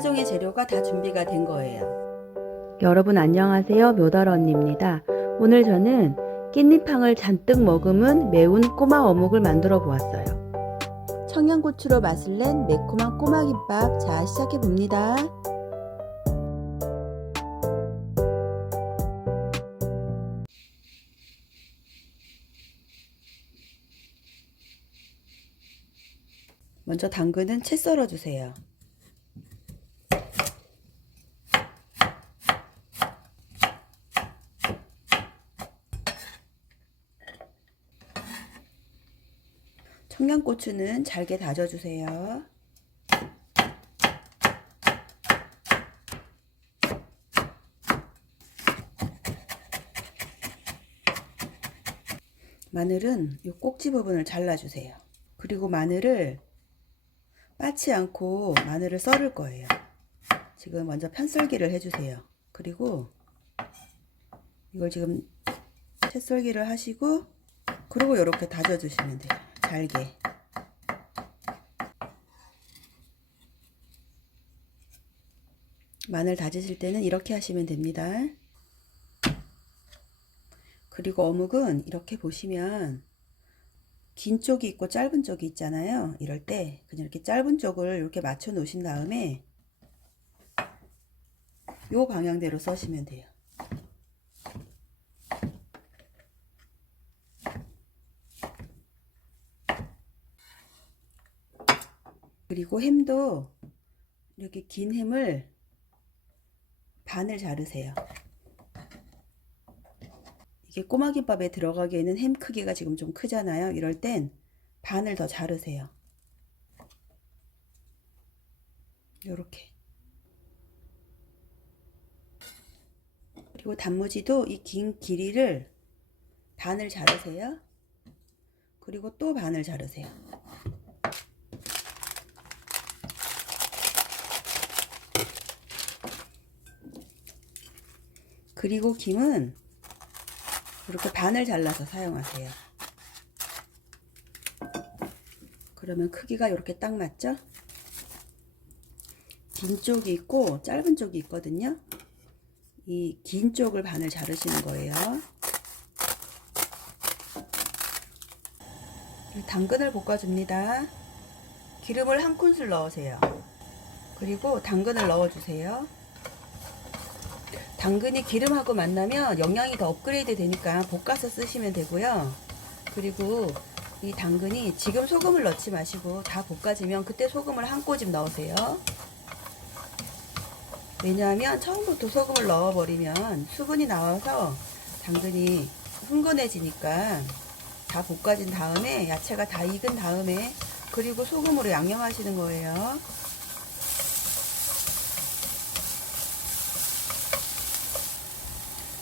4종의 재료가 다 준비가 된 거예요. 여러분 안녕하세요. 묘다로 언니입니다. 오늘 저는 깻잎향을 잔뜩 머금은 매운 꼬마 어묵을 만들어 보았어요. 청양고추로 맛을 낸 매콤한 꼬마김밥. 자, 시작해 봅니다. 먼저 당근은 채 썰어 주세요. 청양고추는 잘게 다져 주세요. 마늘은 이 꼭지 부분을 잘라 주세요. 그리고 마늘을 빠지 않고 마늘을 썰을 거예요. 지금 먼저 편썰기를 해주세요. 그리고 이걸 지금 채썰기를 하시고, 그리고 이렇게 다져 주시면 돼요. 잘게. 마늘 다지실 때는 이렇게 하시면 됩니다. 그리고 어묵은 이렇게 보시면 긴 쪽이 있고 짧은 쪽이 있잖아요. 이럴 때 그냥 이렇게 짧은 쪽을 이렇게 맞춰 놓으신 다음에 요 방향대로 써시면 돼요. 그리고 햄도 이렇게 긴 햄을 반을 자르세요. 이게 꼬마김밥에 들어가기에는 햄 크기가 지금 좀 크잖아요. 이럴 땐 반을 더 자르세요. 요렇게. 그리고 단무지도 이 긴 길이를 반을 자르세요. 그리고 또 반을 자르세요. 그리고 김은 이렇게 반을 잘라서 사용하세요. 그러면 크기가 이렇게 딱 맞죠? 긴 쪽이 있고 짧은 쪽이 있거든요. 이 긴 쪽을 반을 자르시는 거예요. 당근을 볶아줍니다. 기름을 한 큰술 넣으세요. 그리고 당근을 넣어주세요. 당근이 기름하고 만나면 영양이 더 업그레이드 되니까 볶아서 쓰시면 되고요. 그리고 이 당근이 지금 소금을 넣지 마시고 다 볶아지면 그때 소금을 한 꼬집 넣으세요. 왜냐하면 처음부터 소금을 넣어버리면 수분이 나와서 당근이 흥건해지니까 다 볶아진 다음에 야채가 다 익은 다음에 그리고 소금으로 양념하시는 거예요.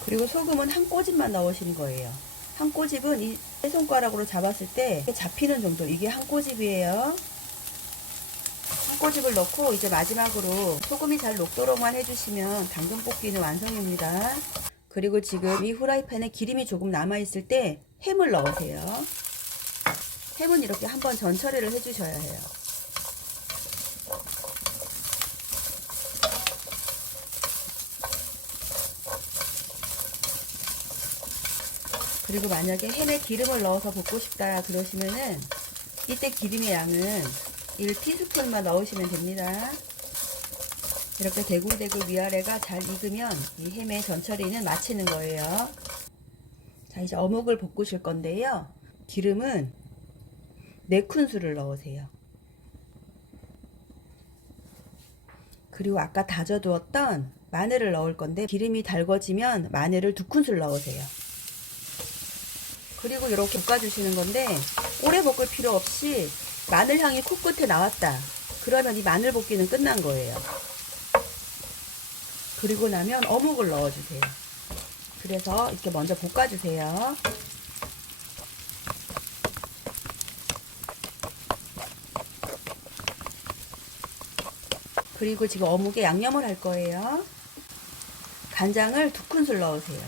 그리고 소금은 한 꼬집만 넣으시는 거예요. 한 꼬집은 이 세 손가락으로 잡았을 때 잡히는 정도, 이게 한 꼬집이에요. 한 꼬집을 넣고 이제 마지막으로 소금이 잘 녹도록만 해주시면 당근 볶기는 완성입니다. 그리고 지금 이 후라이팬에 기름이 조금 남아있을 때 햄을 넣으세요. 햄은 이렇게 한번 전 처리를 해주셔야 해요. 그리고 만약에 햄에 기름을 넣어서 볶고 싶다 그러시면은 이때 기름의 양은 1티스푼만 넣으시면 됩니다. 이렇게 대굴대굴 위아래가 잘 익으면 이 햄의 전처리는 마치는 거예요. 자, 이제 어묵을 볶으실 건데요. 기름은 4큰술을 넣으세요. 그리고 아까 다져두었던 마늘을 넣을 건데 기름이 달궈지면 마늘을 2큰술 넣으세요. 그리고 이렇게 볶아주시는 건데 오래 볶을 필요 없이 마늘 향이 코끝에 나왔다 그러면 이 마늘 볶기는 끝난 거예요. 그리고 나면 어묵을 넣어주세요. 그래서 이렇게 먼저 볶아주세요. 그리고 지금 어묵에 양념을 할 거예요. 간장을 2큰술 넣으세요.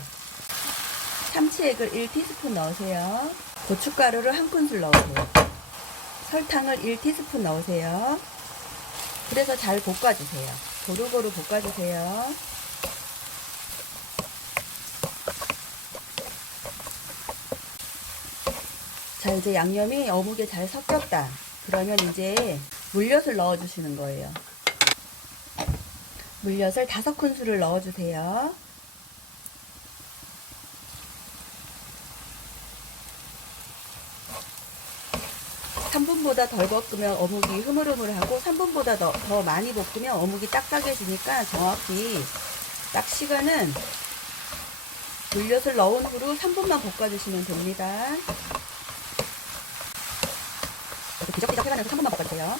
참치액을 1티스푼 넣으세요. 고춧가루를 1큰술 넣으세요. 설탕을 1티스푼 넣으세요. 그래서 잘 볶아주세요. 고루고루 볶아주세요. 자, 이제 양념이 어묵에 잘 섞였다. 그러면 이제 물엿을 넣어주시는 거예요. 물엿을 5큰술을 넣어주세요. 삼 분보다 덜 볶으면 어묵이 흐물흐물하고 3분보다 더 많이 볶으면 어묵이 딱딱해지니까 정확히 딱 시간은 물엿을 넣은 후로 3분만 볶아주시면 됩니다. 이렇게 뒤적뒤적 해가면서 3분만 볶아주세요.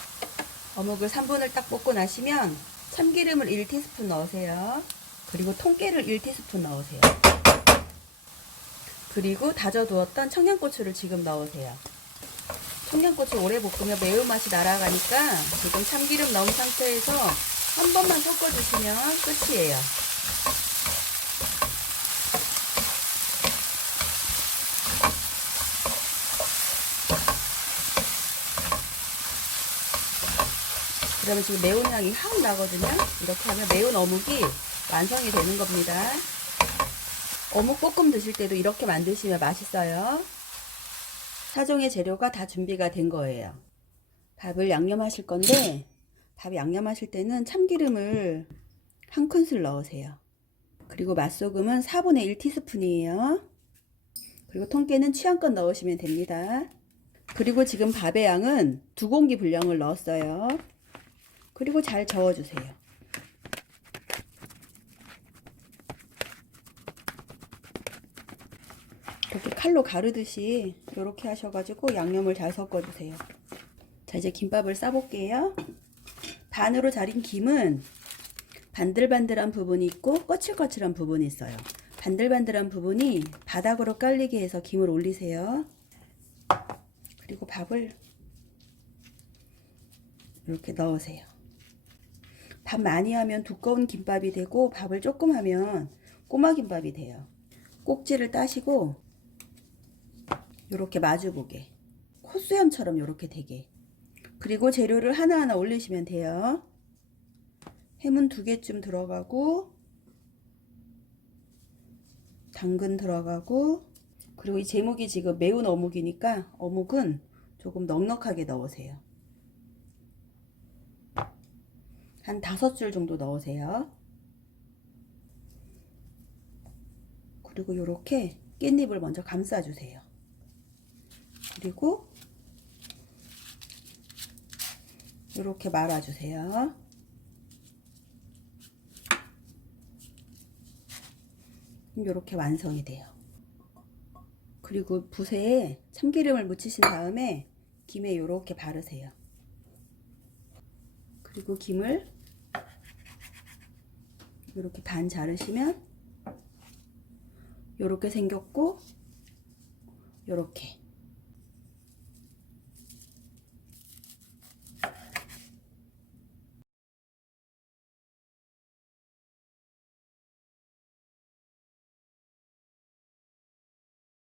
어묵을 3분을 딱 볶고 나시면 참기름을 1티스푼 넣으세요. 그리고 통깨를 1티스푼 넣으세요. 그리고 다져두었던 청양고추를 지금 넣으세요. 청양고추 오래 볶으면 매운맛이 날아가니까 지금 참기름 넣은 상태에서 한 번만 섞어주시면 끝이에요. 그러면 지금 매운 향이 확 나거든요. 이렇게 하면 매운 어묵이 완성이 되는 겁니다. 어묵 볶음 드실 때도 이렇게 만드시면 맛있어요. 4종의 재료가 다 준비가 된 거예요. 밥을 양념하실 건데 밥 양념하실 때는 참기름을 1큰술 넣으세요. 그리고 맛소금은 4분의 1티스푼이에요. 그리고 통깨는 취향껏 넣으시면 됩니다. 그리고 지금 밥의 양은 2공기 분량을 넣었어요. 그리고 잘 저어주세요. 이렇게 칼로 가르듯이 이렇게 하셔가지고 양념을 잘 섞어주세요. 자, 이제 김밥을 싸볼게요. 반으로 자른 김은 반들반들한 부분이 있고 거칠거칠한 부분이 있어요. 반들반들한 부분이 바닥으로 깔리게 해서 김을 올리세요. 그리고 밥을 이렇게 넣으세요. 밥 많이 하면 두꺼운 김밥이 되고 밥을 조금 하면 꼬마 김밥이 돼요. 꼭지를 따시고 이렇게 마주보게, 콧수염처럼 이렇게 되게. 그리고 재료를 하나하나 올리시면 돼요. 해문 2개쯤 들어가고, 당근 들어가고, 그리고 이 제목이 지금 매운 어묵이니까 어묵은 조금 넉넉하게 넣으세요. 한 5줄 정도 넣으세요. 그리고 이렇게 깻잎을 먼저 감싸주세요. 그리고 이렇게 말아주세요. 이렇게 완성이 돼요. 그리고 붓에 참기름을 묻히신 다음에 김에 이렇게 바르세요. 그리고 김을 이렇게 반 자르시면 이렇게 생겼고, 이렇게